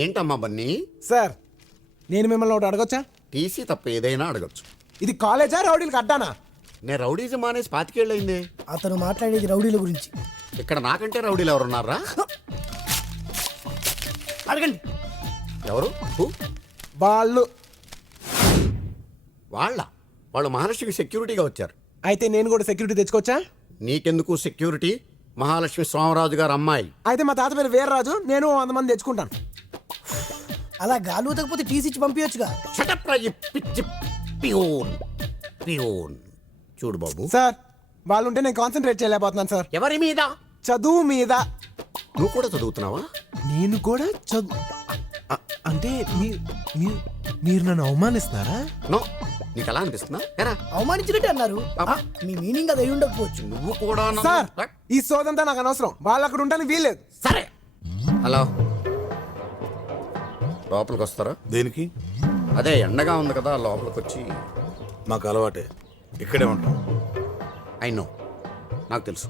ఏంటమ్మా బన్నీ? సార్ నేను మిమ్మల్ని ఒకటి అడగొచ్చా? టీసీ తప్ప ఏదైనా అడగచ్చు. ఇది కాలేజా రౌడీలకు అడ్డానా? నేను రౌడీజం మానేసి 25 ఏళ్ళయింది. అతను మాట్లాడేది రౌడీల గురించి. ఇక్కడ నాకంటే రౌడీలు ఎవరున్నారా? అడగండి. ఎవరు? వాళ్ళు వాళ్ళు మహాలక్ష్మికి సెక్యూరిటీగా వచ్చారు. అయితే నేను కూడా సెక్యూరిటీ తెచ్చుకోవచ్చా? నీకెందుకు సెక్యూరిటీ? మహాలక్ష్మి సోమరాజు గారు అమ్మాయి. అయితే మా తాత పేరు వీర్రాజు, నేను 100 మంది తెచ్చుకుంటాను. అలా గాలి ఊతకపోతే టీసీ ఇచ్చి పంపించచ్చుగా. షటప్ రా, ఈ పిచ్చి పియోన్. చూడు బాబు సార్ వాళ్ళు ఉంటే నేను కాన్సన్ట్రేట్ చేయలేకపోతున్నాను సార్. ఎవరి మీద? చదువు మీద. నువ్వు కూడా చదువుతున్నావా? నేను కూడా అంటే మీరు నన్ను అవమానిస్తున్నారా? నో, నీకు అలా అనిపిస్తున్నా? ఎరా అవమానించినట్టే అన్నారు. మీ మీనింగ్ అది అయి ఉండకపోవచ్చు. నువ్వు కూడా సార్ ఈ సోదంతా నాకు అనవసరం. వాళ్ళు అక్కడ ఉంటాను వీల్లేదు. సరే హలో, లోపలికి వస్తారా? దేనికి? అదే ఎండగా ఉంది కదా, లోపలికి వచ్చి. మాకు అలవాటే, ఇక్కడే ఉంటాం. నో, నాకు తెలుసు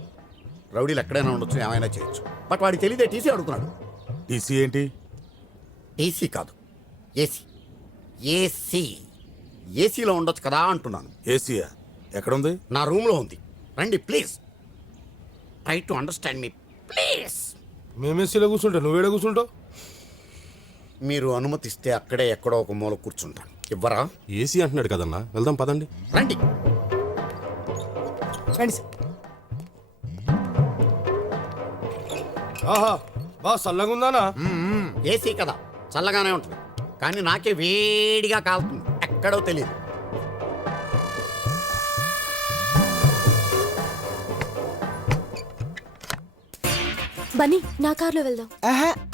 రౌడీలు ఎక్కడైనా ఉండొచ్చు, ఏమైనా చేయొచ్చు. బట్ వాడికి తెలియదే టీసీ అడుగుతున్నాడు. టీసీ ఏంటి? టీసీ కాదు, ఏసీ. ఏసీలో ఉండొచ్చు కదా అంటున్నాను. ఏసీయా? ఎక్కడుంది? నా రూమ్లో ఉంది. రండి please. Try to understand me please. మేమేసీలో కూర్చుంటా, నువ్వేడ కూర్చుంటావు? మీరు అనుమతిస్తే అక్కడే ఎక్కడో ఒక మూల కూర్చుంటాను. ఇవ్వరా? ఏసీ అంటున్నాడు కదన్నా, వెళ్దాం పదండి. రండి. రండి సార్. ఆహా, బా చల్లగా ఉందానా? ఏసీ కదా, చల్లగానే ఉంటుంది. కానీ నాకే వేడిగా కాలుతుంది, ఎక్కడో తెలియదు. బన్నీ, నా కార్లో వెళ్దాం.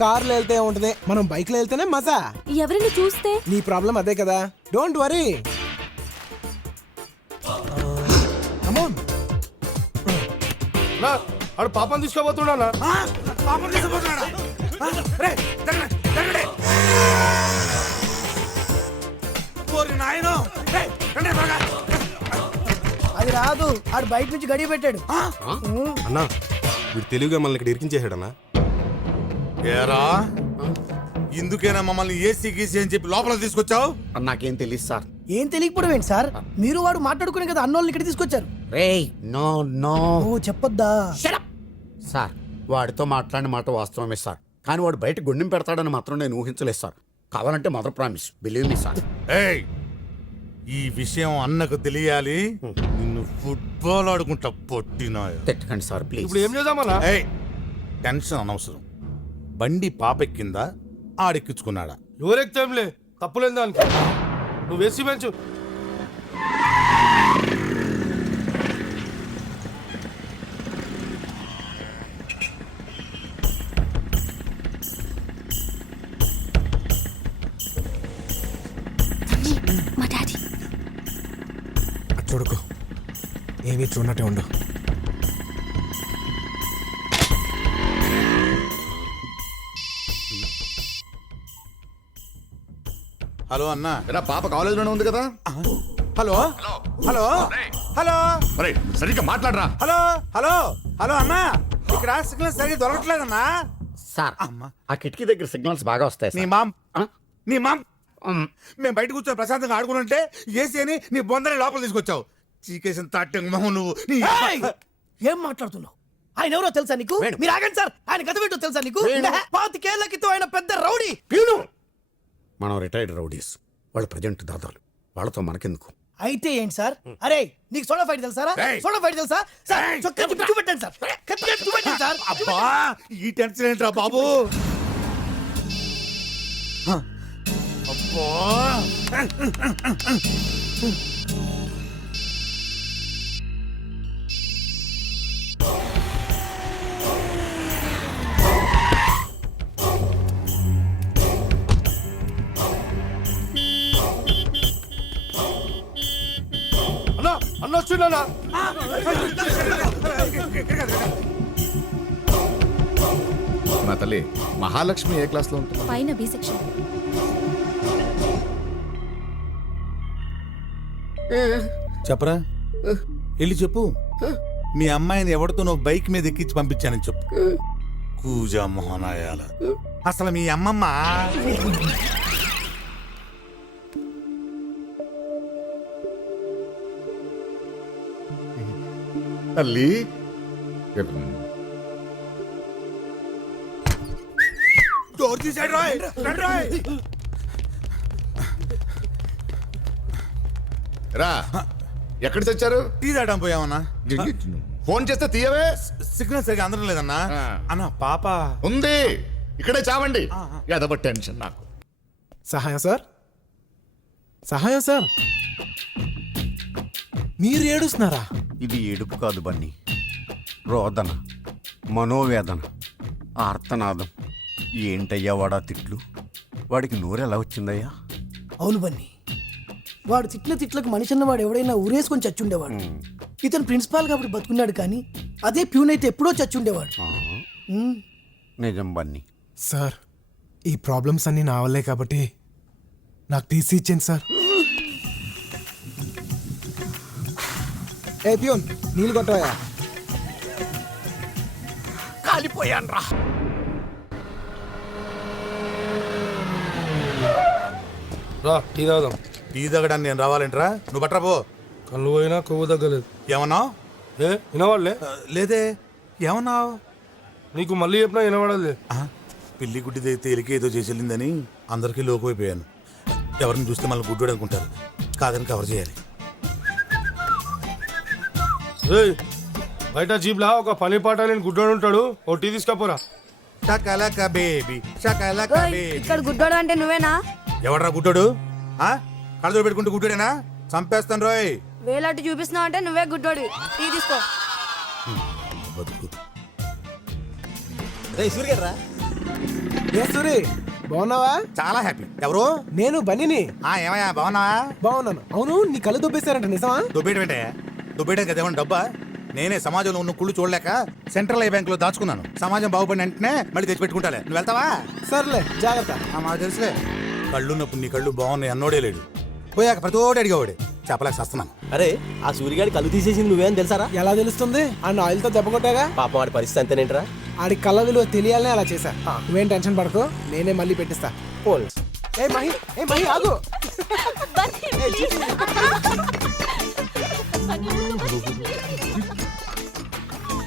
కార్లో వెళ్తే ఉంటుంది, మనం బైక్ లో వెళ్తేనే మజా. ఎవరిని చూస్తే నీ ప్రాబ్లం అదే కదా, డోంట్ వరీ. నా ఆడు పాపం తీసుకోబోతున్నానా? అది రాదు, ఆడు బయట నుంచి గడియ పెట్టాడు. అన్నా వీడు తెలివిగా మనల్ని ఇక్కడ ఇరికించేసాడన్నా. ఏరా, ఇందుకేనా మమ్మల్ని ఏసీ గీసీ అని చెప్పి లోపల తీసుకొచ్చావు? నాకేం తెలియదు సార్. ఏం తెలియకపోవడం ఏంటి సార్? మీరు వాడు మాట్లాడుకునే కదా అన్నోళ్ళని ఇక్కడ తీసుకొచ్చారు. రేయ్ నో నో, ఓ చెప్పొద్దా? సార్ వాడితో మాట్లాడిన మాట వాస్తవమే సార్, కానీ వాడు బయట గుండెం పెడతాడని మాత్రం నేను ఊహించలేదు సార్. కావాలంటే mother promise, believe me sir. ఏయ్, ఈ విషయం అన్నకు తెలియాలి. నిన్ను ఫుట్బాల్ ఆడుకుంటా పొట్టినా. తిట్టకండి సార్ ప్లీజ్. ఇప్పుడు ఏం చేద్దామన్నా? ఏయ్, టెన్షన్ అనవసరం. బండి పాపెక్కిందా ఆడెక్కించుకున్నాడా? ఎవరెక్తేంలే, తప్పులేదు దానికి. నువ్వు వేసి పెంచు. మా డాడీ. చూడుకో, ఏమీ చూడనట్టే ఉండు. హలో అన్నా. ఎరా పాప కాలేజీలోనే ఉంది కదా? హలో హలో హలో అరే సరిగ్గా మాట్లాడరా. హలో హలో హలో అన్నా, ఇక్కడ సిగ్నల్ సరిగ్గా దొరకట్లేదన్నా. సార్ ఆ కిటికీ దగ్గర సిగ్నల్స్ బాగా వస్తాయి నీ సార్. మామ్ నీ మామ్ మేము బయట కూర్చొని ప్రశాంతంగా ఆడుకుంటుంటే ఏసీ అని నీ బొందని లోపల తీసుకొచ్చావు. చీకేసిన తాటంగ్ మొహం నువ్వు. ఏయ్! ఏం మాట్లాడుతున్నావు? ఆయన ఎవరో తెలుసా నీకు? వేణు. మీరు ఆగండి సార్, ఆయన గత ఏంటో తెలుసా నీకు? వేణు. 25 క్రితం ఆయన పెద్ద రౌడీ. మనం రిటైర్డ్ రౌడీస్, వాళ్ళు ప్రజెంట్ దాదాలు. వాళ్ళతో మనకెందుకు? అయితే ఏంటి సార్? అరే నీకు సోడా ఫైట్ తెలుసారా? ఏయ్! సోడా ఫైట్ తెలుసా సార్? చొక్కా చుట్టూ చూపెట్టండి సార్, కత్తిగా చూపెట్టండి సార్. అబ్బా, ఈ టెన్షన్ ఏంట్రా బాబు? అబ్బా, అన్నా అన్న వచ్చిందన్నా. నా తల్లి మహాలక్ష్మి ఏ క్లాస్ లో ఉంటుంది? పైన బి సెక్షన్. చెప్పరా, వెళ్ళి చెప్పు. మీ అమ్మాయిని ఎవరితో నువ్వు బైక్ మీద ఎక్కించి పంపించానని చెప్పు. కూజా మోహనాయాల అసలు మీ అమ్మమ్మ తల్లి డోర్ తీసాడు రాయ్ రండి రాయ్. రా ఎక్కడ చచ్చారు? టీ తాగడం పోయామన్నా. ఫోన్ చేస్తే తీయవే. సిగ్నల్ సరిగా అందడం లేదన్నా. ఆ. అన్న పాప ఉంది ఇక్కడే చావండి. ఎదబ టెన్షన్ నాకు. సహాయం సార్, సహాయం సార్. మీరు ఏడుస్తున్నారా? ఇది ఏడుపు కాదు బన్నీ, రోదన, మనోవేదన, ఆర్తనాదం. ఏంటయ్యా వాడా తిట్లు? వాడికి నోరెలా వచ్చిందయ్యా? అవును బన్నీ, వాడు తిట్లకు మనిషి అన్నవాడు ఎవడైనా ఊరేసుకొని చచ్చుండేవాడు. ఇతను ప్రిన్సిపాల్ కాబట్టి బతుకున్నాడు, కానీ అదే ప్యూన్ అయితే ఎప్పుడో చచ్చుండేవాడు. నిజం బన్నీ. సార్, ఈ ప్రాబ్లమ్స్ అన్నీ నా వల్లే కాబట్టి నాకు టీసీ ఇచ్చింది సార్. ఏ ప్యూన్, నీళ్ళు కొట్టవా? కాలిపోయాను రా. రా టీ తాగుదాం. టీ తాగడానికి నేను రావాలంటరా? నువ్వు బట్రా పో. కళ్ళు పోయినా కొవ్వు తగ్గలేదు. ఏమన్నావు? ఏ వినవాళ్ళే? లేదే. ఏమన్నావు? నీకు మళ్ళీ చెప్పినా వినవాడలే. పిల్లి గుడ్డి తేలికి ఏదో చేసి వెళ్ళిందని అందరికీ లోకమైపోయాను. ఎవరిని చూస్తే మళ్ళీ గుడ్డోడు అనుకుంటారు. కాదని కవర్ చేయాలి. ఏయ్, బయట జీప్లా ఒక పని పాట నేను గుడ్డోడు ఉంటాడు. ఓ టీ తీసుకపోరా. షకలక బేబీ షకలక బేబీ. ఇక్కడ గుడ్డోడు అంటే నువ్వేనా? ఎవడ్రా గుడ్డోడు? కళ్ళతో పెట్టుకుంటూ గుడ్డోడేనా? చంపేస్తాను రోయ్. వేలట్టు చూపిస్తున్నావు అంటే నువ్వే గుడ్డోడి. టీ తీసుకో. బతుకు. ఏ సూరి, బాగున్నావా? చాలా హ్యాపీ. ఎవరు? నేను బన్నీని. ఏమయ్యా బాగున్నావా? బాగున్నాను. అవును, నీ కళ్ళు దొబ్బేశారంట, నిజమా? దుబ్బేటంటే దుబ్బేయడం కదా ఏమన్నా డబ్బా? నేనే సమాజంలో ఉన్న కుళ్ళు చూడలేక సెంట్రల్ ఐ బ్యాంక్ లో దాచుకున్నాను. సమాజం బాగుపడిన వెంటనే మళ్ళీ తెచ్చి పెట్టుకుంటాలే. నువ్వు వెళ్తావా? సర్లే, జాగ్రత్త. మాకు తెలుసులే. కళ్ళున్నప్పుడు నీ కళ్ళు బాగున్నాయి అన్నోడే లేడు. పోయాక ప్రతి ఓడి అడిగేవాడే. చెప్పలేక సస్తున్నాను. అరే, ఆ సూర్యగాడి కళ్ళు తీసేసింది నువ్వేం తెలుసారా? ఎలా తెలుస్తుంది? ఆ ఆయిల్ తో దెబ్బ కొట్టాగా. పాపం వాడి పరిస్థితి అంతేనేంట్రా? ఆడి కళ్ళ విలువ తెలియాలనే అలా చేశా. నువ్వేం టెన్షన్ పడకు, నేనే మళ్ళీ పెట్టిస్తా. పోన్స్. ఏ మహి ఆగు.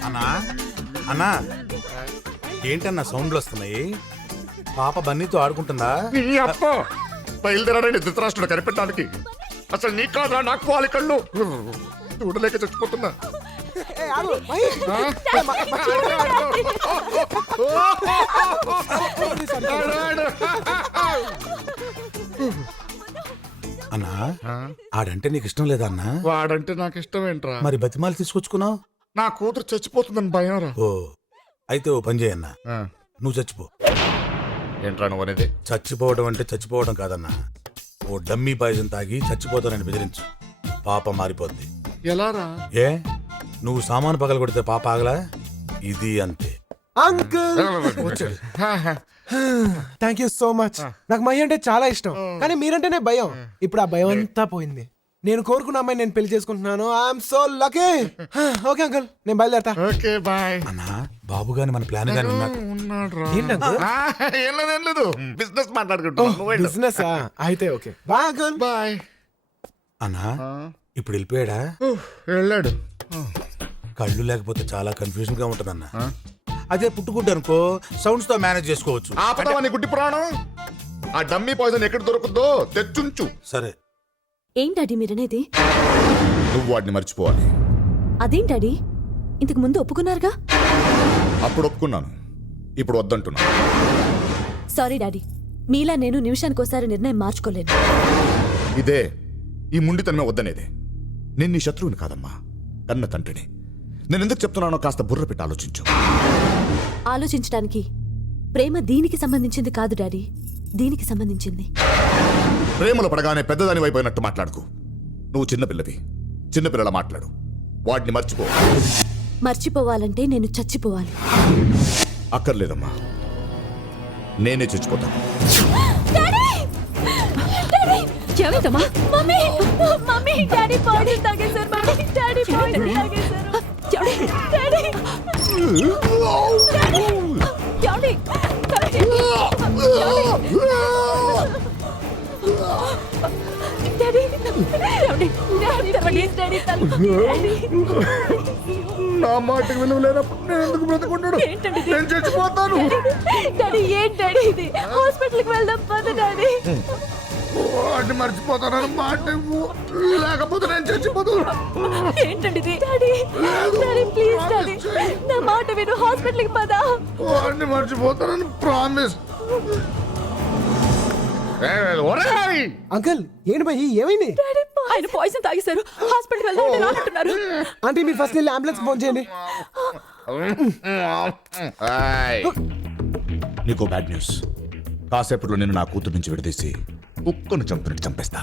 అన్నా అన్నా ఏంటన్నా సౌండ్లు వస్తున్నాయి? పాప బన్నీతో ఆడుకుంటుందా? నీ అప్ప బయలుదేరాడండి ధృతరాష్ట్రుడు కనిపెట్టడానికి. అసలు నీ కాదా నాకు వాలి కళ్ళు చూడలేక చచ్చిపోతున్నా. ఏ, ఆగు, మహి. అన్నా ఆడంటే నీకు ఇష్టం లేదా అన్నా? వాడంటే నాకు ఇష్టం ఏంట్రా? మరి బతిమాలు తీసుకొచ్చుకున్నావు? నా కూతురు చచ్చిపోతుందని భయం రా. ఓ అయితే ఓ పని చేయన్నా, నువ్వు చచ్చిపో. ఏంట్రా నువ్వు అనేది? చచ్చిపోవడం అంటే చచ్చిపోవడం కాదన్నా. ఓ డమ్మీ పాయిజన్ తాగి చచ్చిపోతానని బెదిరించు. పాప మారిపోద్ది. ఎలా రా? ఏ నువ్వు సామాను పగల కొడితే పాప ఆగలా? ఇది అంతే. Uncle, thank you so much. నాకు మహి అంటే చాలా ఇష్టం, కానీ మీరంటేనే భయం. ఇప్పుడు ఆ భయం అంతా పోయింది. నేను కోరుకున్న అమ్మాయి నేను పెళ్లి చేసుకుంటున్నాను. I'm so lucky. Okay uncle, నేను బయలుదేరతా. Okay bye. అన్నా బాబు గాని మన ప్లాన్ గాని ఉన్నా. ఏంటి అంకుల్? ఏం లేదు బిజినెస్ మాట్లాడుకుంటున్నా. బిజినెస్ అయితే ఓకే. Bye uncle. బాయ్. అన్నా ఇప్పుడు వెళ్ళిపోయాడా? వెళ్ళాడు. కళ్ళు లేకపోతే చాలా కన్ఫ్యూజన్ గా ఉంటదన్నా. అదే పుట్టుకుంటే అనుకో సౌండ్స్ తో మేనేజ్ చేసుకోవచ్చు. ఆపదవని గుడ్డి పురాణం. ఆ డమ్మీ పాయిజన్ ఎక్కడ దొరుకుతుందో తెచ్చుంచు. ఏం డాడీ మీరనేది? నువ్వు వాడిని మర్చిపోవాలి. అదేం డాడీ, ఇంతకు ముందు ఒప్పుకున్నారుగా? అప్పుడు ఒప్పుకున్నాను, ఇప్పుడు వద్దంటున్నా. సారీ డాడీ, మీలా నేను నిమిషానికోసారి నిర్ణయం మార్చుకోలేను. ఇదే ఈ ముండితనమే వద్దనేదే. నేను నీ శత్రువుని కాదమ్మా, కన్న తండ్రిని. నేను ఎందుకు చెప్తున్నానో కాస్త బుర్ర పెట్టి ఆలోచించు. ఆలోచించడానికి ప్రేమ దీనికి సంబంధించింది కాదు డాడీ, దీనికి సంబంధించింది. ప్రేమలో పడగానే పెద్దదాని వైపోయినట్టు మాట్లాడుకు. నువ్వు చిన్నపిల్లవి, చిన్నపిల్లల మాట్లాడు. వాడిని మర్చిపో. మర్చిపోవాలంటే నేను చచ్చిపోవాలి. అక్కర్లేదమ్మా, నేనే చచ్చిపోతాను. ఏమైందమ్మా? మమ్మీ మమ్మీ డాడీ బాడీ తాగేశారు. మమ్మీ డాడీ బాడీ తాగేశారు. Daddy daddy daddy daddy daddy daddy daddy please daddy daddy నా మాటకు విలువ లేనప్పుడు నేను ఎందుకు బ్రతుకుంటాడు? ఏంటండి ఇది? నేను చచ్చిపోతాను. డాడీ ఏంటి డాడీ ఇది హాస్పిటల్కి వెళ్దాం పద డాడీ వాడిని మర్చిపోతానని మాట ఇవ్వు. లేకపోతే నేను చచ్చిపోతాను. ఏంటండి ఇది డాడీ డాడీ ప్లీజ్ డాడీ నా మాట విను హాస్పిటల్కి పద వాడిని మర్చిపోతానని ప్రామిస్. అంకుల్ ఏంటి భయ్ ఏమైంది? డాడీ ఆయన పాయిజన్ తాగేశారు హాస్పిటల్కి వెళ్దాం అంటే రానంటున్నారు అంటే మీరు ఫస్ట్ వెళ్ళి అంబులెన్స్ ఫోన్ చేయండి. నీకు బ్యాడ్ న్యూస్. కాసేపట్లో నేను నా కూతురు నుంచి విడదీసి కుక్కను చంపినట్టు చంపేస్తా.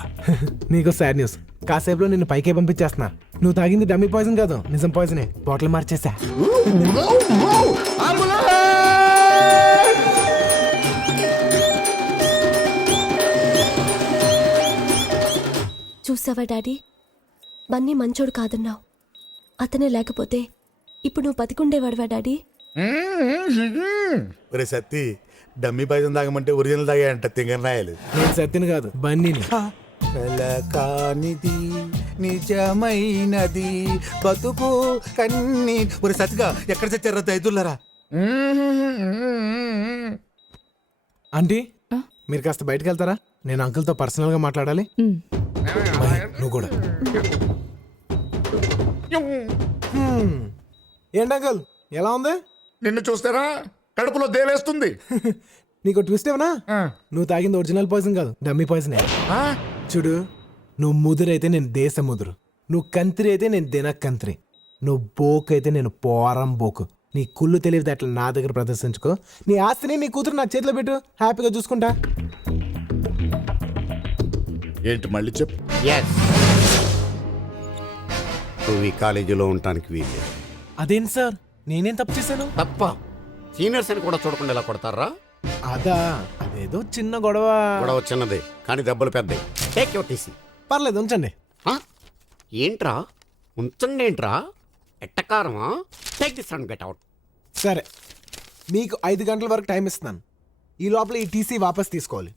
నీకు సాడ్ న్యూస్. కాసేపులో నిన్ను పైకే పంపించేస్తున్నా. నువ్వు తాగింది డమ్మీ పాయిజన్ కాదు, నిజం పాయిజనే. బాటిల్ మార్చేసా. చూసావా డాడీ బన్నీ మంచోడు కాదన్నావు అతనే లేకపోతే ఇప్పుడు నువ్వు బతికుండేవాడువా డాడీ ఒరే సత్తి డమ్మీ పాయసం తాగమంటే ఒరిజినల్ తాగాయంట తింగరాయలు. నేను సత్తిని కాదు బన్నీని. కానిది నిజమైనది బతుకు కన్ని. ఒరే సత్తిగా ఎక్కడ చచ్చారా దైతులరా? ఆంటీ మీరు కాస్త బయటకు వెళ్తారా? నేను అంకుల్తో పర్సనల్ గా మాట్లాడాలి. మహి, నువ్వు కూడా. ఏంటి అంకుల్ ఎలా ఉంది? నిన్ను చూస్తారా కడుపులో దేవేస్తుంది. నీకు ట్విస్ట్ ఏమన్నా? నువ్వు తాగింది ఒరిజినల్ పాయిజన్ కాదు, డమ్మీ పాయిజనే. చూడు, నువ్వు ముదురైతే నేను దేశ ముదురు, నువ్వు కంత్రి అయితే నేను దిన కంత్రి, నువ్వు బోకు అయితే నేను పోరం బోకు. నీ కుళ్ళు తెలివితే అట్లా నా దగ్గర ప్రదర్శించుకో. నీ ఆస్తిని నీ కూతురు నా చేతిలో పెట్టు, హ్యాపీగా చూసుకుంటా. ఏంటి మళ్ళీ చెప్పు. నువ్వు ఈ కాలేజీలో ఉండటానికి వీలు. అదేంటి సార్, నేనేం తప్పు చేశాను? తప్ప సీనియర్స్ అని కూడా చూడకుండా ఇలా కొడతారా? అదా, అదేదో చిన్న గొడవ. గొడవ చిన్నదే కానీ దెబ్బలు పెద్దవి. Take your TC. పర్లేదు ఉంచండి. ఏంట్రా ఉంచండి ఏంట్రా ఎట్టకారమా? Take this and get out. సరే, మీకు 5 గంటల వరకు టైం ఇస్తున్నాను. ఈ లోపల ఈ టీసీ వాపస్ తీసుకోవాలి.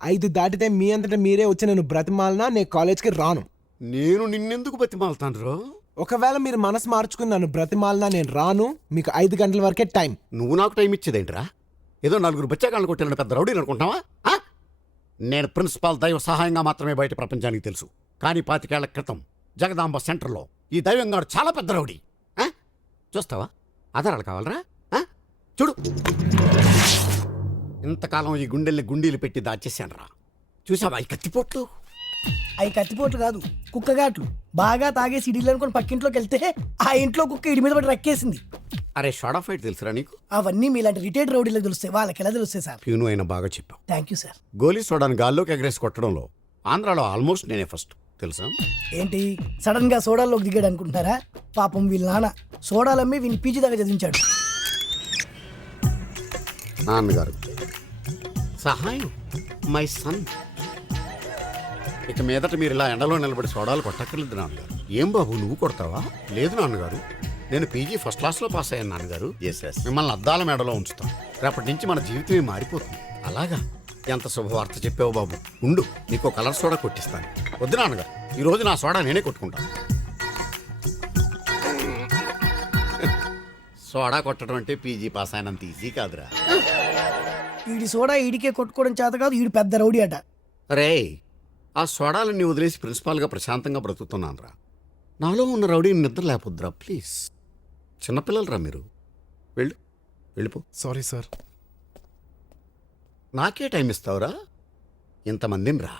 5 దాటితే మీ అంతటా మీరే వచ్చి నేను బ్రతిమాలనా నేను కాలేజ్కి రాను. నేను నిన్నెందుకు బతిమాలుతాను రో? ఒకవేళ మీరు మనసు మార్చుకుని నన్ను బ్రతిమాలనా నేను రాను. మీకు 5 గంటల వరకే టైం. నువ్వు నాకు టైం ఇచ్చేదేంట్రా? ఏదో 4 బచ్చాకాళ్ళు కొట్టిన పెద్ద రౌడీని అనుకుంటావా? నేను ప్రిన్సిపాల్ దైవ సహాయంగా మాత్రమే బయట ప్రపంచానికి తెలుసు. కానీ 25 ఏళ్ల క్రితం జగదాంబ సెంటర్లో ఈ దైవంగాడు చాలా పెద్ద రౌడీ. చూస్తావా? ఆధారాలు కావాలరా? చూడు, ఇంతకాలం ఈ గుండెల్ని గుండీలు పెట్టి దాచేశానురా. చూసావా ఈ కత్తిపోట్లు? అవి కత్తిపోట్లు కాదు, కుక్కగాట్లు. బాగా తాగేసి ఇడిలు అనుకుని పక్కింట్లోకి వెళ్తే ఆ ఇంట్లో కుక్క ఇడి మీద పడి రక్కేసింది. అరే షార్ట్ ఆఫ్ ఫైట్ తెలుసురా నీకు? అవన్నీ మీలాంటి రిటైర్డ్ రౌడీలకు తెలుస్తాయి, వాళ్ళకి ఎలా తెలుస్తాయి సార్? ప్యూను అయినా బాగా చెప్పావు. Thank you sir. గోలీ సోడాని గాల్లోకి ఎగరేసి కొట్టడంలో ఆంధ్రాలో ఆల్మోస్ట్ నేనే ఫస్ట్ తెలుసా? ఏంటి సడన్ గా సోడాల్లోకి దిగాడు అనుకుంటున్నారా? పాపం వీళ్ళ నాన్న సోడాలమ్మి వీని పీజీ దాకా చదివించాడు. నాన్నగారు సహాయం మై సన్. ఇక మీదట మీరు ఇలా ఎండలో నిలబడి సోడాలు కొట్టక్కర్లేదు నాన్నగారు. ఏం బాబు నువ్వు కొడతావా? లేదు నాన్నగారు, నేను పీజీ ఫస్ట్ క్లాస్లో పాస్ అయ్యాను నాన్నగారు. మిమ్మల్ని అద్దాల మేడలో ఉంచుతాం. రేపటి నుంచి మన జీవితమే మారిపోతుంది. అలాగా? ఎంత శుభవార్త చెప్పావు బాబు. ఉండు, నీకు కలర్ సోడా కొట్టిస్తాను. వద్దు నాన్నగారు, ఈరోజు నా సోడా నేనే కొట్టుకుంటాను. సోడా కొట్టడం అంటే పీజీ పాస్ అయినంత ఈజీ కాదురా. ఈడి సోడా ఈడికే కొట్టుకోవడం చేత కాదు, ఈడు పెద్ద రౌడీ అట. రే, ఆ సోడాలన్నీ వదిలేసి ప్రిన్సిపాల్గా ప్రశాంతంగా బ్రతుకుతున్నాను రా. నాలో ఉన్న రౌడీని నిద్ర లేపొద్దురా ప్లీజ్. చిన్నపిల్లలరా మీరు. వెళ్ళిపో. Sorry sir. నాకే టైం ఇస్తావురా? ఇంతమందిని రా.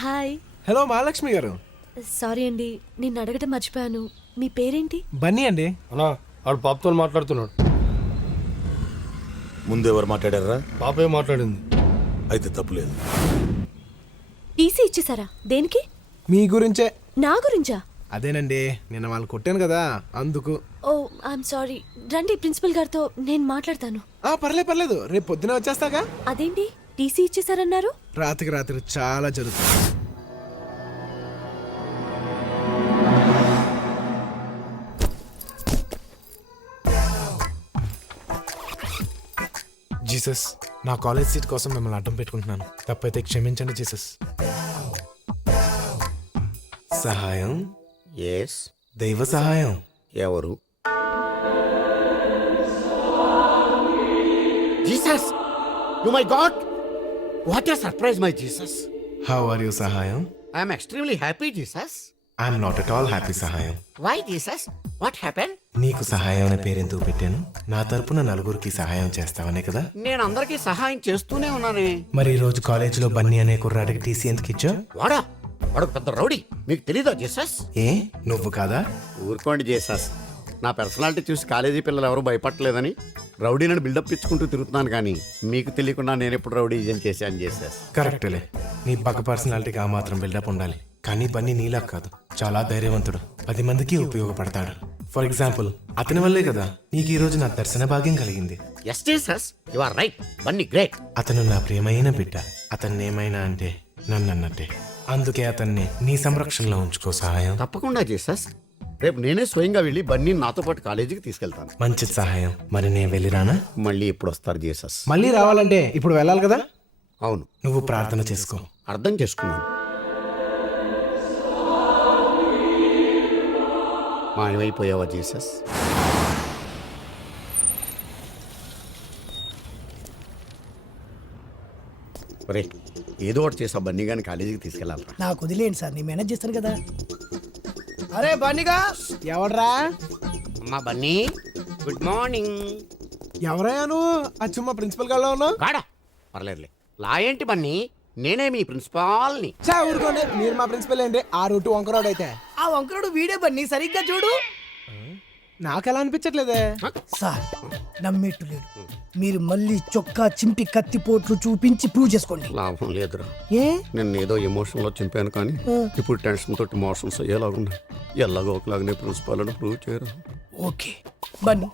హాయ్. హలో మహాలక్ష్మి గారు. సారీ అండి, నిన్ను అడగటం మర్చిపోయాను. మీ పేరేంటి? బన్నీ అండి. అన్నా ఆడు పాపతో మాట్లాడుతున్నాడు. ముందు ఎవరు మాట్లాడారా? పాపే మాట్లాడింది. అయితే తప్పులేదు. టీసీ ఇచ్చేసారా? దేనికి? మీ గురించే. నా గురించా? అదేనండి, నిన్న వాళ్ళు కొట్టాను కదా అందుకు. ఓ ఐఎమ్ సారీ. రండి, ప్రిన్సిపల్ గారితో నేను మాట్లాడతాను. పర్లేదు, రేపు పొద్దున వచ్చేస్తాగా. అదేంటి టీసీ ఇచ్చేసారన్నారు? రాత్రికి రాత్రి చాలా జరుగుతుంది. జీసస్, నా కాలేజ్ సీట్ కోసం మిమ్మల్ని అడ్డం పెట్టుకుంటున్నాను. తప్పైతే క్షమించండి జీసస్. సహాయం, ఎస్. దైవ సహాయం. ఎవరు? Jesus! You my god! What a surprise my Jesus! How are you Sahayam? I'm extremely happy Jesus. I'm not at all happy Sahayam. Why Jesus? What happen? నీకు సహాయం అనే పేరెందుకు పెట్టాను? నా తరపున నలుగురికి సహాయం చేస్తావనే కదా. నేను అందరికీ సహాయం చేస్తూనే ఉన్నానే. మరి ఈ రోజు కాలేజీలో బన్నీ అనే కుర్రాడికి టీసీ ఎందుకు ఇచ్చావు? వాడా? వాడు పెద్ద రౌడీ. మీకు తెలీదా జీసస్? ఏ నువ్వు కాదా? ఊరుకోండి జీసస్. నా పర్సనాలిటీ చూసి కాలేజీ పిల్లలు ఎవరు భయపడలేదని రౌడీలను బిల్డప్ ఇచ్చుకుంటూ తిరుగుతున్నాను, కానీ మీకు తెలియకుండా నేను ఎప్పుడు రౌడీజం చేశాను జీసస్. కరెక్టేలే, నీ పక్క పర్సనాలిటీకి ఆ మాత్రం బిల్డప్ ఉండాలి. కానీ బన్నీ నీలా కాదు, చాలా ధైర్యవంతుడు. 10 మందికి ఉపయోగపడతాడు. ఫర్ ఎగ్జాంపుల్, అతని వల్లే కదా నీకు ఈ రోజు నా దర్శన భాగ్యం కలిగింది. Yes Jesus, you are right. Bunny great. అతను నా ప్రియమైన బిడ్డ. అతన్ని ఏమైనా అంటే నన్ను అన్నట్టే. అందుకే అతన్ని నీ సంరక్షణలో ఉంచుకో సహాయం. తప్పకుండా జీసస్. రేపు నేనే స్వయంగా వెళ్ళి బన్నీ నాతో పాటు కాలేజీకి తీసుకెళ్తాను. మంచిది సహాయం. మరి నేను వెళ్ళిరానా? మళ్ళీ ఎప్పుడు వస్తారు జీసస్? మళ్ళీ రావాలంటే ఇప్పుడు వెళ్ళాలి కదా. అవును, నువ్వు ప్రార్థన చేసుకో. అర్థం చేసుకున్నాను. మాయమైపోయావా జీసస్? ఒరే, ఏదో ఒకటి చేసా బన్నీ గాని కాలేజీకి తీసుకెళ్ళాలరా. నాకు వదిలేండి సార్, నేను మేనేజ్ చేస్తాను కదా. అరే బన్నీగా! ఎవడ్రా? అమ్మా బన్నీ, గుడ్ మార్నింగ్. ఎవరయ్యా నువ్వు? అచ్చుమ్మ ప్రిన్సిపల్ గారిలో ఉన్నావు. కాడా పర్లేదులే. లా ఏంటి బన్నీ? నేనే మీ ప్రిన్సిపాల్ని. చా ఊరుకోండి, మీరు మా ప్రిన్సిపల్ ఏంటి? ఆ రూట్ వంకరోడ్ అయితే ఆ వంకరుడు వీడే బన్నీ, సరిగ్గా చూడు. నాకెలా అనిపించట్లేదే. సార్ నమ్మేట్టు లేదు. మీరు మళ్ళీ చొక్కా చింపి కత్తిపోట్లు చూపించి ప్రూవ్ చేసుకోండి. లాభం లేదురా. ఏ? నేను ఏదో ఎమోషన్ లో చింపాను, కానీ ఇప్పుడు టెన్షన్ తోటి మోషన్స్ అయ్యేలాగున్నాయి. ఎలాగో ఒకలాగానే ప్రిన్సిపాల్ అని ప్రూవ్ చేయరు. ఓకే బన్నీ,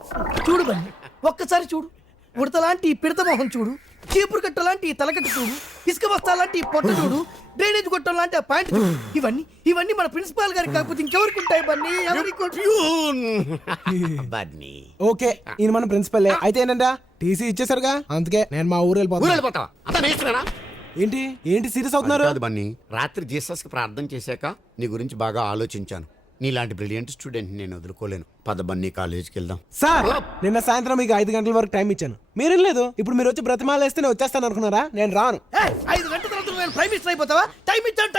చూడు బన్నీ, ఒక్కసారి చూడు. ఉడతలాంటి ఈ పిడత మొహం చూడు, చీపురు కట్ట లాంటి ఈ తలకట్టు చూడు, ఇసుక బస్తా లాంటి ఈ పొట్ట చూడు, డ్రైనేజ్ గొట్టం లాంటి ఆ ప్యాంట్ చూడు. ఇవన్నీ మన ప్రిన్సిపాల్ గారికి కాకపోతే ఇంకెవరికి ఉంటాయి బన్నీ? ఎవరికి? బన్నీ ఓకే, ఈయన మన ప్రిన్సిపల్ అయితే ఏంటంటే టీసీ ఇచ్చేసారుగా, అందుకే నేను మా ఊరు వెళ్ళిపోతాను. వెళ్ళిపోతావా? అంతా నేర్చుకున్నా. ఏంటి ఏంటి సీరియస్ అవుతున్నారు? కాదు బన్నీ, రాత్రి జీసస్ కి ప్రార్థన చేశాక నీ గురించి బాగా ఆలోచించాను. నీలాంటి బ్రిలియంట్ స్టూడెంట్ నేను వదులుకోలేను. పద బన్నీ, కాలేజీకి వెళ్దాం. సార్, నిన్న సాయంత్రం మీకు 5 గంటల వరకు టైం ఇచ్చాను, మీరేం లేదు. ఇప్పుడు మీరు వచ్చి బ్రతిమాలేస్తే నేను వచ్చేస్తాను అనుకున్నారా? నేను రాను. 5 గంటల తర్వాత నేను ప్రైమ్ మినిస్టర్ అయిపోతావా? టైం ఇచ్చాను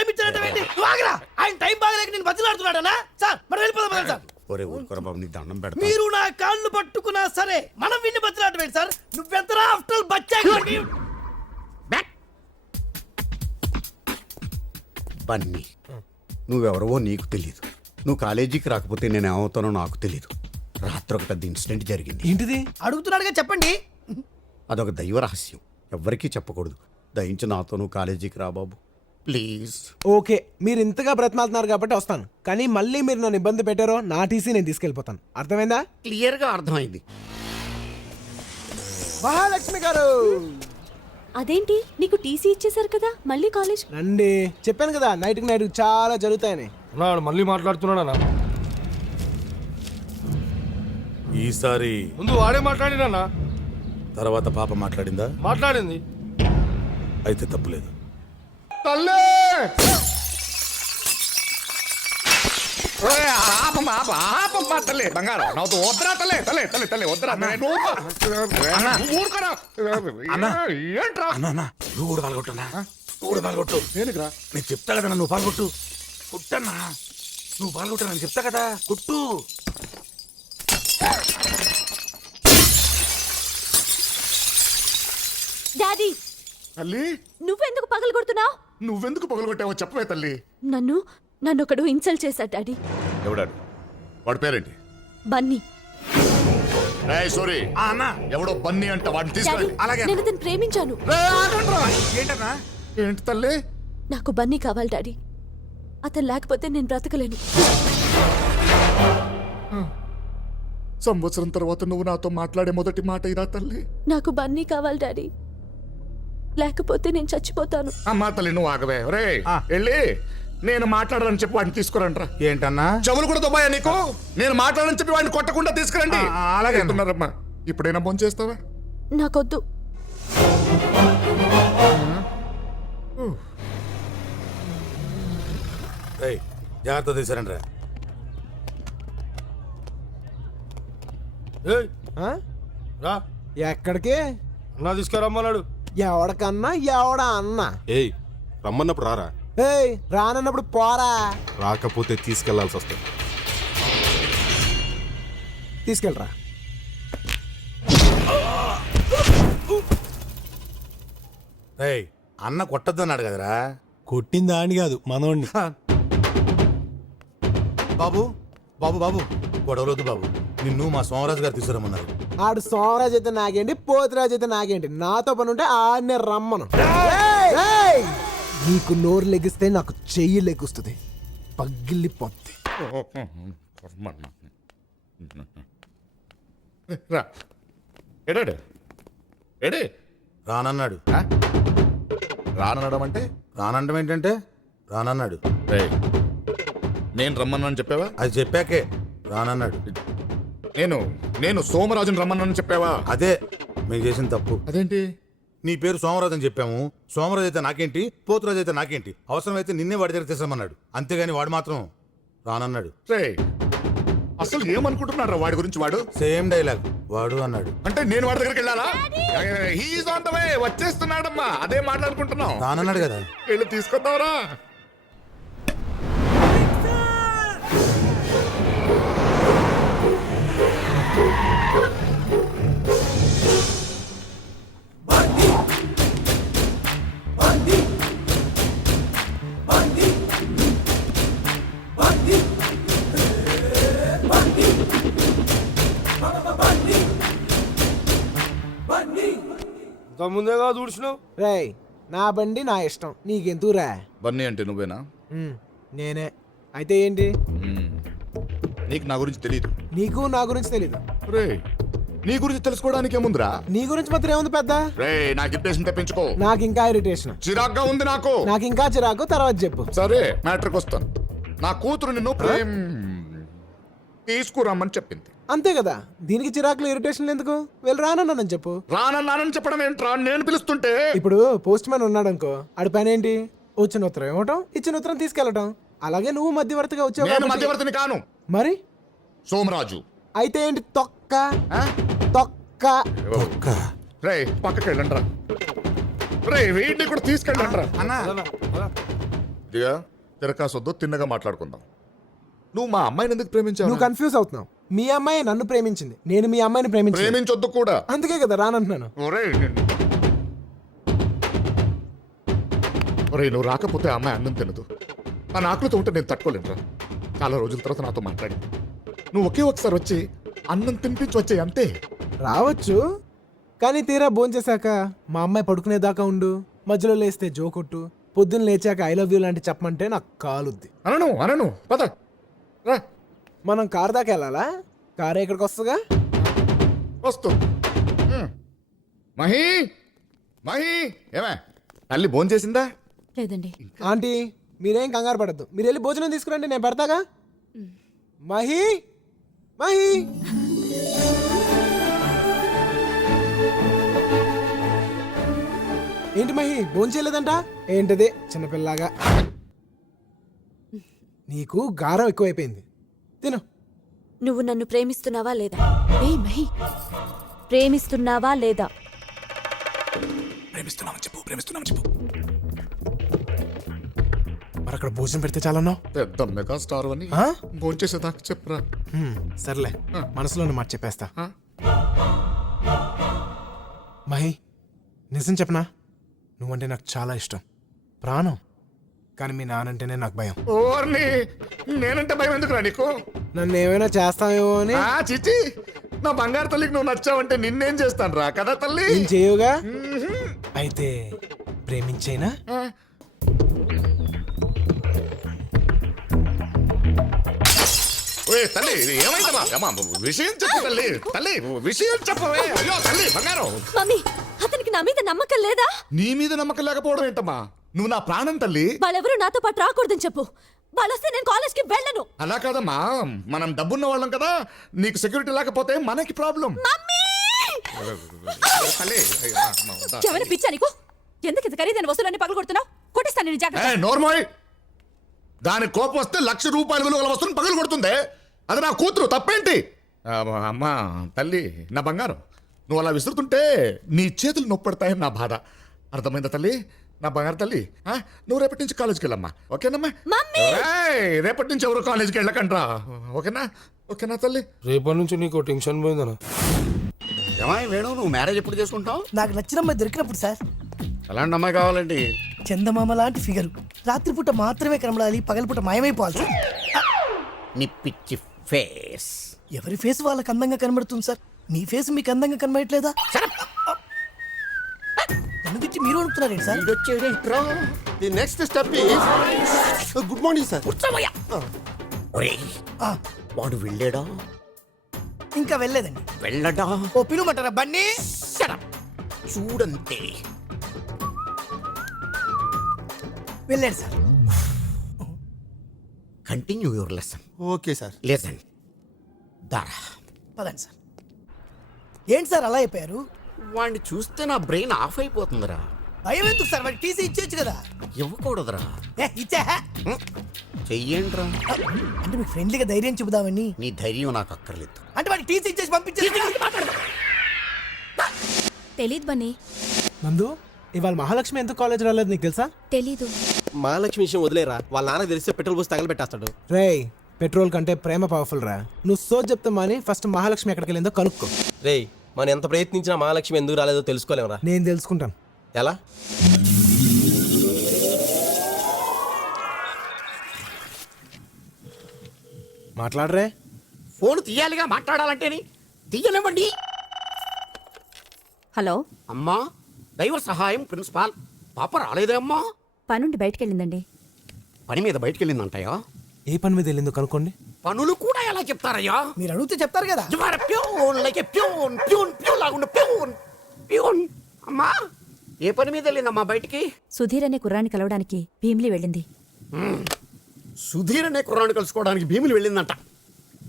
అంటే ఆగరా. ఆయన టైం బాగలేక నేను బతిలాడుతున్నాడనా? సార్ మనం వెళ్ళిపోదాం సార్. ఒరే ఊరుకోరా బాబు, నీకు దండం పెడతా. మీరు నా కాళ్ళు పట్టుకున్నా సరే మనం విన్ని బతిలాడమేంటి సార్? నువ్వెంతరా ఆఫ్టర్ బచ్చా. బన్నీ, నువ్వెవరవో నీకు తెలీదు. నువ్వు కాలేజీకి రాకపోతే నేను ఏమవుతానో నాకు తెలీదు. రాత్రి ఒక పెద్ద ఇన్సిడెంట్ జరిగింది. ఏంటిది? అడుగుతున్నాడుగా చెప్పండి. అదొక దైవ రహస్యం, ఎవ్వరికీ చెప్పకూడదు. దయించి నాతో నువ్వు కాలేజీకి రా బాబు, ప్లీజ్. ఓకే, మీరు ఇంతగా బ్రతిమాలుతున్నారు కాబట్టి వస్తాను, కానీ మళ్ళీ మీరు నన్ను ఇబ్బంది పెట్టారో నా టీసీ నేను తీసుకెళ్ళిపోతాను. అర్థమైందా? క్లియర్ గా అర్థమైంది. మహాలక్ష్మి గారు! అదేంటి, నీకు టీసీ ఇచ్చేసారు కదా, మళ్ళీ కాలేజ్? రండి, చెప్పాను కదా నైట్కి నైట్ చాలా జరుగుతాయని. వాడు మళ్ళీ మాట్లాడుతున్నాడా? ఈసారి ముందు వాడే మాట్లాడినా. తర్వాత పాప మాట్లాడిందా? మాట్లాడింది. అయితే తప్పులేదు. తల్లే బంగారం నవ్వుతూ వద్దురా తల్లే తల్లే తల్లే తల్లే వద్దురా ఏంట్రా నువ్వు కూడా పాల్గొట్టున్నా, నువ్వు కూడా పాల్గొట్టు. దేనికిరా? నేను చెప్తా కదా, నువ్వు పాల్గొట్టు. కుట్టన్నా, నువ్వు పాల్గొట్టా, నేను చెప్తా కదా, కుట్టు. డాడీ, తల్లి నువ్వెందుకు పగలు కొడుతున్నావు? నువ్వెందుకు పగలగొట్టావో చెప్పవే తల్లి. నన్ను ఒకడు ఇన్సల్ట్ చేశాడు డాడీ. ఎవడాడు? వాడి పేరేంటి? బన్నీ. సారీ అన్నా, ఎవడో బన్నీ అంట, వాడిని డాడీ, తీసుకెళ్ళి. అలాగే. నేను అతను ప్రేమించాను. ఏంటన్నా? ఏంటి తల్లి? నాకు బన్నీ కావాలి డాడీ. అతను లేకపోతే నేను బ్రతకలేను. సంవత్సరం తర్వాత నువ్వు నాతో మాట్లాడే మొదటి మాట ఇదా తల్లి? నాకు బన్నీ కావాలి డాడీ, లేకపోతే నేను చచ్చిపోతాను. అమ్మా తల్లి నువ్వు ఆగవే. రే వెళ్ళి నేను మాట్లాడాలని చెప్పి వాడిని తీసుకురండి రా. ఏంటన్నా? చెవులు కూడా దుబాయా నీకు? నేను మాట్లాడని చెప్పి వాడిని కొట్టకుండా తీసుకురండి. అలాగే అంటున్నారమ్మా. ఇప్పుడైనా ఫోన్ చేస్తావా? నాకొద్దు. రేయ్, జాగ్రత్త తీసారండి రా. ఏయ్ ఆ? రా ఎక్కడికి? అన్నా తీసుకురమ్మన్నాడు. ఎవడికన్నా ఎవడా అన్న? ఏయ్ రమ్మన్నప్పుడు రారా, ఏయ్ రానన్నప్పుడు పోరా. రాకపోతే తీసుకెళ్లాల్సి వస్తుంది. తీసుకెళ్ళరా. రేయ్, అన్న కొట్టద్దన్నాడు కదరా. కొట్టిందా అని కాదు మనోడిని. బాబు బాబు బాబు గొడవలొద్దు బాబు. నిన్ను మా సోమరాజు గారు తీసుకురమ్మన్నారు. ఆడు సోమరాజు అయితే నాకేంటి, పోతురాజు అయితే నాకేంటి, నాతో పని ఉంటే ఆడనే రమ్మను. ఏయ్! నీకు నోరు లెగిస్తే నాకు చెయ్యి లెగుస్తుంది, పగిలిపోద్ది. రా ఎడాడు ఎడే రానన్నాడు. రానడం అంటే రానండం ఏంటంటే రానన్నాడు. రేయ్, నేను రమ్మన్నాను చెప్పావా? అది చెప్పాకే రానన్నాడు. నేను సోమరాజుని రమ్మన్నాను చెప్పావా? అదే మేము చేసిన తప్పు. అదేంటి? నీ పేరు సోమరాజు అని చెప్పాము. సోమరాజు అయితే నాకేంటి, పోతురాజు అయితే నాకేంటి, అవసరమైతే నిన్నే వాడి దగ్గర తీసామన్నాడు. అంతేగాని వాడు మాత్రం రానన్నాడు. రేయ్, అసలు ఏమనుకుంటున్నారా వాడి గురించి? వాడు సేమ్ డైలాగ్ వాడు అన్నాడు. అంటే నేను వాడి దగ్గరికి వెళ్ళాలా? హీఈస్ ఆన్ ద వే, వచ్చేస్తున్నాడమ్మా. అదే మాట్లాడుకుంటున్నాం. రానన్నాడు కదా. వెళ్ళి తీసుకొద్దావరా. ముందేగా దూడ్చినావు. రేయ్, నా బండి నా ఇష్టం, నీకెందుకురా? బన్నీ అంటే నువ్వేనా? నేనే. అయితే ఏంటి? నీకు నా గురించి తెలియదు. నీకు నా గురించి తెలీదు. రే, నీ గురించి తెలుసుకోవడానికి ఏముందిరా? నీ గురించి మాత్రం ఏముంది పెద్ద? రే, నాకు ఇరిటేషన్ తెప్పించుకో. నాకు ఇంకా ఇరిటేషన్, చిరాగ్గా ఉంది నాకు. నాకు ఇంకా చిరాకు. తర్వాత చెప్పు. సరే, మ్యాటర్కి వస్తాను. నా కూతురు నిన్ను తీసుకురమ్మని చెప్పింది. అంతే కదా, దీనికి చిరాకులు ఇరిటేషన్ ఎందుకు? వెళ్ళి రానన్నానని చెప్పు. రానన్నానని చెప్పడం ఏంట్రా? నేను పిలుస్తుంటే. ఇప్పుడు పోస్ట్ మ్యాన్ ఉన్నాడు అనుకో, ఆడి పని ఏంటి? వచ్చిన ఉత్తరం ఇవ్వటం, ఇచ్చిన ఉత్తరం తీసుకెళ్ళటం. అలాగే నువ్వు మధ్యవర్తిగా వచ్చావు నేను కాబట్టి- మధ్యవర్తిని కాను. మరి సోమరాజు. అయితే ఏంటి? తొక్క ఆ? తొక్క. రే, పక్కకి వెళ్ళండి రా. రే, వీడిని కూడా తీసుకెళ్ళండి రా. అన్నా ఇదిగా తిరకాసొద్దు, తిన్నగా మాట్లాడుకుందాం. నువ్వు మా అమ్మాయిని ఎందుకు ప్రేమించావు? నువ్వు కన్ఫ్యూజ్ అవుతున్నావు. మీ అమ్మాయి నన్ను ప్రేమించింది, నేను మీ అమ్మాయిని ప్రేమించింది. ప్రేమించొద్దు కూడా. అందుకే కదా రానంటున్నాను. ఒరేయ్, నువ్వు రాకపోతే ఆ అమ్మాయి అన్నం తినదు. ఆ ఆకలితో ఉంటే నేను తట్టుకోలేనురా. చాలా రోజుల తర్వాత నాతో మాట్లాడి నువ్వు ఒకే ఒకసారి వచ్చి అన్నం తినిపించి వచ్చే, అంతే. రావచ్చు, కానీ తీరా భోంచేశాక మా అమ్మాయి పడుకునేదాకా ఉండు, మధ్యలో లేస్తే జోకొట్టు, పొద్దున్న లేచాక ఐ లవ్ యూ లాంటి చెప్పమంటే నాకు కాలుద్ది. అనను పద రా. మనం కార్ దాకా వెళ్ళాలా? కారే ఇక్కడికి వస్తుందిగా. వస్తూ మహి మహి ఏమే తల్లి భోంచేసిందా? లేదండి. ఆంటీ, మీరేం కంగారు పడద్దు, మీరు వెళ్ళి భోజనం తీసుకురండి, నేను పెడతాగా. మహి మహి ఏంటి మహి భోంచేయలేదంట? ఏంటిది చిన్నపిల్లగా? నీకు గారం ఎక్కువైపోయింది, తిను. నువ్వు నన్ను ప్రేమిస్తున్నావా లేదా? ఏ మహి, ప్రేమిస్తున్నావా లేదా? ప్రేమిస్తున్నామని చెప్పు. మరి అక్కడ భోజనం పెడితే చాలన్నావు. పెద్ద మెగా స్టార్ అని ఆ? భోంచేసేదాకా చెప్పురా. సర్లే, మనసులోని మాట చెప్పేస్తా. మహి, నిజం చెప్పనా? నువ్వంటే నాకు చాలా ఇష్టం, ప్రాణం. కానీ మీ నానంటేనే నాకు భయం. ఓర్ని, నేనంటే భయం ఎందుకురా నీకు? నన్ను ఏమైనా చేస్తావేమో అని. చిచి, నా బంగారు తల్లికి నువ్వు నచ్చావంటే నిన్నేం చేస్తాను రా కదా తల్లి. ఏం చేయవుగా? అయితే ప్రేమించేనా? ఓయ్ తల్లి, ఇది ఏమైందమ్మా? అమ్మా, విషయం చెప్పు తల్లి. తల్లి, విషయం చెప్పవే. అయ్యో తల్లి బంగారం. మమ్మీ, అతనికి నా మీద నమ్మకం లేదా? నీ మీద నమ్మకం లేకపోవడం ఏంటమ్మా? నువ్వు నా ప్రాణం తల్లి. వాళ్ళెవరూ నాతో పాటు రాకూడదని చెప్పు. వాళ్ళొస్తే నేను కాలేజ్కి వెళ్ళను. అలా కాదమ్మా, మనం డబ్బున్న వాళ్ళం కదా. నీకు సెక్యూరిటీ లేకపోతే మనకి ప్రాబ్లం. మమ్మీ తల్లి, చెవన పిచ్చా నీకు ఎందుకు ఇంత ఖరీదైన వస్తువులన్నీ పగలు కొడుతున్నావు కొట్టేస్తాను నేను జాగ్రత్త నోర్మోయ్, దాని కోపం వస్తే ₹1,00,000 విలువ గల వస్తువుని పగలు కొడుతుంది. అది నా కూతురు, తప్పేంటి? అమ్మా తల్లి, నా బంగారం, నువ్వు అలా విసురుతుంటే నీ చేతులు నొప్పడతాయని నా బాధ. అర్థమైందా తల్లి? నా బంగారు తల్లి, నువ్వు రేపటి నుంచి కాలేజీకి వెళ్ళమ్మా, ఓకేనమ్మా? రేపటి నుంచి ఎవరు కాలేజీకి వెళ్ళకండ్రా, ఓకేనా? ఓకేనా తల్లి? రేపటి నుంచి నీకు టెన్షన్ పోయిందనా? ఏమాయి వేణు, నువ్వు మ్యారేజ్ ఎప్పుడు చేసుకుంటావు? నాకు నచ్చిన అమ్మాయి దొరికినప్పుడు సార్. ఎలాంటి అమ్మాయి కావాలండి? చందమామ లాంటి ఫిగర్, రాత్రిపూట మాత్రమే కనబడాలి, పగలపూట మాయమైపోవాలి సార్. నీ పిచ్చి ఫేస్. ఎవరి ఫేస్ వాళ్ళకి అందంగా కనబడుతుంది సార్. మీ ఫేస్ మీకు అందంగా కనబడట్లేదా? నన్ను తిట్టి మీరు అడుగుతున్నారేంటి sir? The next step good morning sir. ఆ, వాడు వెళ్ళాడా? ఇంకా వెళ్ళలేదండి. వెళ్ళడా? ఓ పిలువమంటారా బన్నీ? చూడంతే. వెళ్ళాడు sir. Continue your lesson. Okay sir. Lesson. దారా. పదండి సార్. ఏంటి సార్ అలా అయిపోయారు? వాడిని చూస్తే నా బ్రెయిన్ ఆఫ్ అయిపోతుందిరా. భయం ఎందుకు సార్? వాడికి టీసీ ఇచ్చేయచ్చు కదా. ఇవ్వకూడదురా. ఇచ్చా చెయ్యండిరా. అంటే మీకు ఫ్రెండ్లీగా ధైర్యం చెబుదామని. నీ ధైర్యం నాకు అక్కర్లేదు. అంటే వాడికి టీసీ ఇచ్చేసి పంపించేసి. తెలీదు బన్నీ. నందు, ఇవాళ మహాలక్ష్మి ఎందుకు కాలేజ్ రాలేదు నీకు తెలుసా? తెలీదు. మహాలక్ష్మి విషయం వదిలేరా, వాళ్ళ నాన్నకి తెలిస్తే పెట్రోల్ పోసి తగలబెట్టేస్తాడు. రేయ్, పెట్రోల్ కంటే ప్రేమ పవర్ఫుల్ రా. నువ్వు సోచ్ చెప్తా మాని ఫస్ట్ మహాలక్ష్మి ఎక్కడికి వెళ్ళిందో కనుక్కో. రేయ్, మనం ఎంత ప్రయత్నించినా మహాలక్ష్మి ఎందుకు రాలేదో తెలుసుకోలేమరా. నేను తెలుసుకుంటాను. ఎలా? మాట్లాడరే. ఫోన్ తీయాలిగా మాట్లాడాలంటేని. తీయనివ్వండి. హలో అమ్మా, దైవ సహాయం ప్రిన్సిపాల్. పాప రాలేదే అమ్మా? పనుండి బయటకెళ్ళిందండి. పని మీద బయటికి వెళ్ళిందంటయ్యా. ఏ పని మీద వెళ్ళిందో కనుక్కోండి. పనులు కూడా ఎలా చెప్తారయ్యా? మీరు అడిగితే చెప్తారు కదా. You are a peon, like a peon, peon, peon లాగుండే peon, peon. అమ్మా, ఏ పని మీద వెళ్ళిందమ్మా బయటికి? సుధీర్ అనే కుర్రాన్ని కలవడానికి భీమిలి వెళ్ళింది. సుధీర్ అనే కుర్రాన్ని కలుసుకోవడానికి భీములు వెళ్ళిందంట.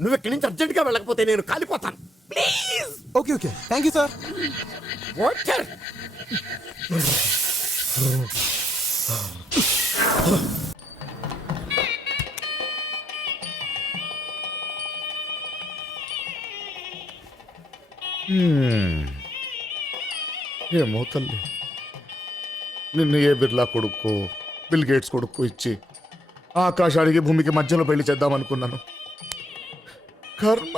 నువ్వు ఇక్కడి నుంచి అర్జెంట్గా వెళ్ళకపోతే నేను కాలిపోతాను. Please. Okay okay, thank you sir. Water. ఏమో తల్లి, నిన్ను ఏ బిర్లా కొడుకు బిల్ గేట్స్ కొడుకు ఇచ్చి ఆకాశానికి భూమికి మధ్యలో పెళ్లి చేద్దామనుకున్నాను. కర్మ.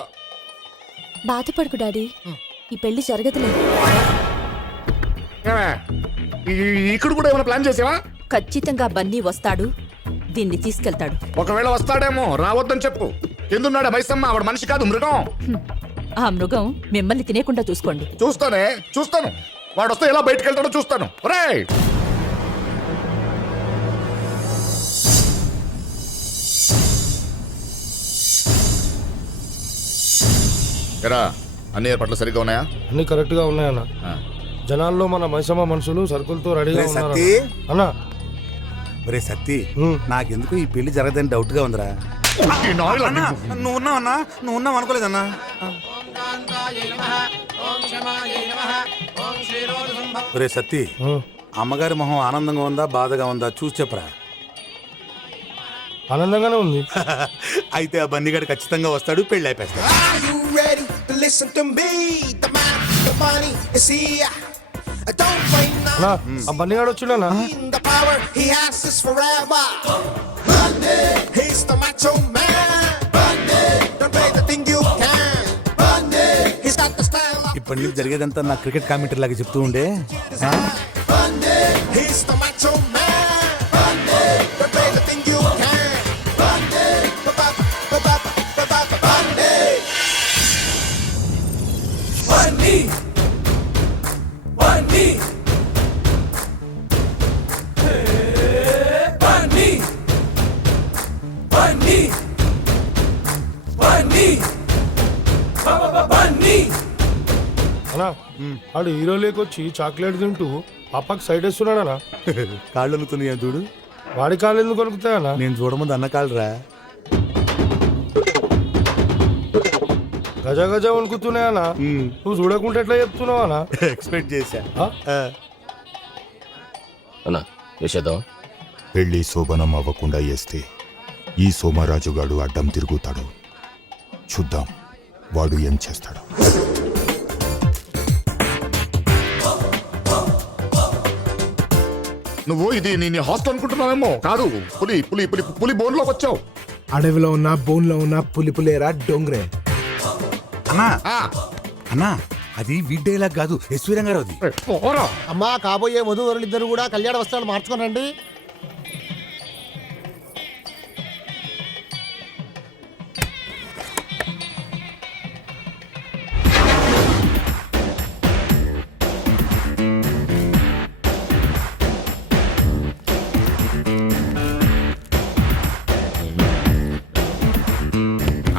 బాధపడుకు డాడీ, ఈ పెళ్లి జరగదులేదు. ఏమే, ఇక్కడ కూడా ఏమైనా ప్లాన్ చేసావా? ఖచ్చితంగా బన్నీ వస్తాడు, దీన్ని తీసుకెళ్తాడు. ఒకవేళ వస్తాడేమో, రావద్దని చెప్పు. ఎందున్నాడా మైసమ్మ, ఆవిడ మనిషి కాదు, మృగం. ఆ మృగం మిమ్మల్ని తినేకుండా చూసుకోండి. చూస్తాను. వాడు వస్తే ఎలా బయటకు వెళ్తాడో చూస్తాను. ఒరేయ్, ఎరా, అన్ని ఏర్పాట్లు సరిగ్గా ఉన్నాయా? అన్ని కరెక్ట్ గా ఉన్నాయన్న. జనాల్లో మన మైసమ్మ మనుషులు సరుకులతో రెడీగా ఉన్నారు అన్న. ఒరే సత్తి, నాకెందుకు ఈ పెళ్లి జరగదని డౌట్ గా ఉందిరా. నువ్వు ఉన్నావన్నా? నువ్వు ఉన్నావు అనుకోలేదన్నా. ఒరే సత్తి, అమ్మగారి మొహం ఆనందంగా ఉందా బాధగా ఉందా చూసి చెప్పరా. ఆనందంగానే ఉంది. అయితే ఆ బన్నీగాడు ఖచ్చితంగా వస్తాడు, పెళ్లి అయిపోతాడు. ఆ బన్నీగాడు వచ్చిండనా? ఇప్పటి నుంచి జరిగేదంతా నా క్రికెట్ కామెంటరీ లాగా చెప్తూ ఉండే. అన్నా, ఆడు హీరో లేకొచ్చి చాక్లెట్ తింటూ పాపకి సైడ్ వేస్తున్నాడనా? కాళ్ళు అనుకున్నాయా చూడు. వాడి కాళ్ళు ఎందుకు కొనుక్కుతాయన్నా? నేను చూడముందు అన్న కాళ్ళరా. గజ గజ వణుకుతున్నాయన్నా నువ్వు చూడకుంటే ఎట్లా చెప్తున్నావు అన్నా ఎక్స్పెక్ట్ చేశా అన్నా చేసేద్దాం. పెళ్లి శోభనం అవ్వకుండా చేస్తే ఈ సోమరాజుగాడు అడ్డం తిరుగుతాడు. చూద్దాం వాడు ఏం చేస్తాడు. నువ్వు ఇది నీ హాస్టల్ అనుకుంటున్నావేమో. కాదు, పులి పులి పులి పులి బోన్లోకి వచ్చావు. అడవిలో ఉన్న బోన్లో ఉన్న పులిపులేరా డొంగ్రే. అన్నా ఆ, అన్నా అది వీడ్డేలా కాదు ఎస్వి రంగారావుది. పోరా. అమ్మా కాబోయే వధూవరులిద్దరు కూడా కళ్యాణ వస్త్రాలు మార్చుకోనండి.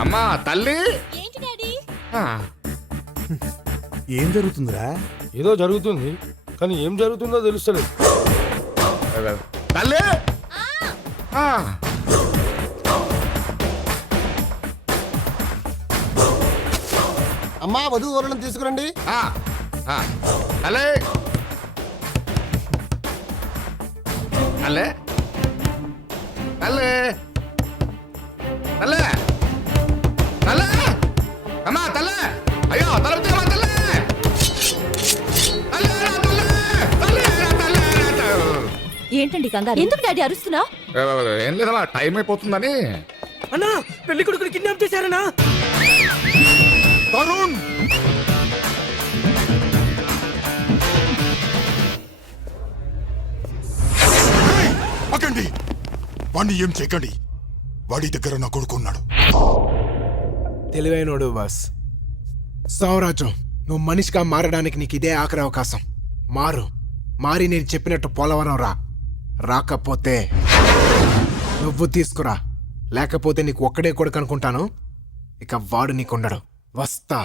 అమ్మా తల్లి. ఆ, ఏం జరుగుతుందిరా? ఏదో జరుగుతుంది కానీ ఏం జరుగుతుందో తెలుస్తలేదు. తల్లి. ఆ. అమ్మా వధూవరులను తీసుకురండి. ఆ, ఆ. తల్లి. తల్లి. తల్లి. తల్లి. తల్లి. అమ్మా తల్లి. అయ్యో తలుపు తీయమ్మా తల్లి. తల్లి, రా తల్లి. తల్లి, రా తల్లి, రా తల్లి. ఏంటండి కంగారు? ఎందుకు డాడీ అరుస్తున్నా? ఏం లేదమ్మా, టైం అయిపోతుందని. అన్నా పెళ్లి కొడుకుని కిడ్నాప్ చేశారనా? తరుణ్. అకండి, వాణ్ణి ఏం చేయకండి. వాడి దగ్గర నా కొడుకున్నాడు. తెలివైనోడు బాస్. సౌరాజం, నువ్వు మనిషిగా మారడానికి నీకు ఇదే ఆఖరి అవకాశం. మారి నేను చెప్పినట్టు పోలవరం రా. రాకపోతే నువ్వు తీసుకురా. లేకపోతే నీకు ఒక్కడే కొడుకు అనుకుంటాను. ఇక వాడు నీకుండడు. వస్తా.